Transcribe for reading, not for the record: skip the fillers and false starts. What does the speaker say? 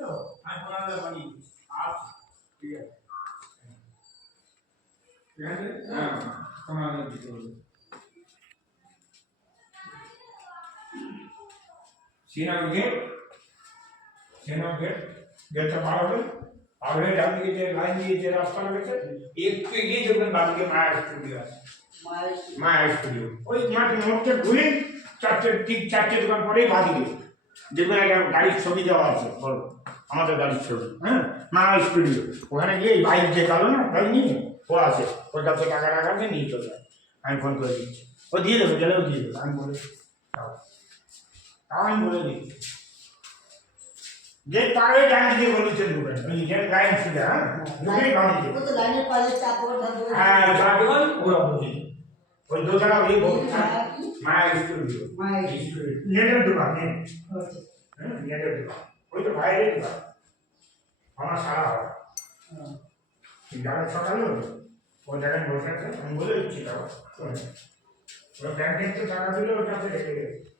তো আমি ফোনালে বানিয়ে আচ্ছা ঠিক আছে ঠিক আছে হ্যাঁ ফোনালে দিতে হবে सीना गेट गेटचा पार होईल आगळे डावी जे लाईन जे रास्ता लागायचं एक ते ये जो पण बाजू के माया स्टुडिओ আছে माया स्टुडिओ ওই মাঠে মোটে ঘুরে চারটে ঠিক চারটে দোকান পরেই বাদিকে দেখবেন একটা গাড়ির ছবি দেওয়া আছে বলো আমাদের গাড়ির ছবি হ্যাঁ মায়া স্টুডিও ওখানে গিয়ে বাইক যে গেল না গাড়ি নিয়ে ও আছে ওর কাছে টাকা রাখাতে নিয়ে চলে যায় আমি ফোন করে দিচ্ছি ও দিয়ে দেবো গেলেও দিয়ে দেবো আমি বলে আমি বলে দিচ্ছি যে পারে ডান দিকে বলেছেন ঢুকেন ওই যে লাইন ছিল হ্যাঁ ঢুকেই বাম দিকে ও তো লাইনের পাশে চার দোকান থাকবে হ্যাঁ চার দোকান ওরা বুঝি ওই দোতলা ওই মায়া স্টুডিও নেটের দোকান নেই হ্যাঁ নেটের দোকান ওই তো বাইরের দোকান আমার সারা হয় যারা সকালে ওই জায়গায় বসে আছে আমি বলে দিচ্ছি তাও ওই ব্যাংকের তো টাকা দিলে ওটাতে রেখে গেছে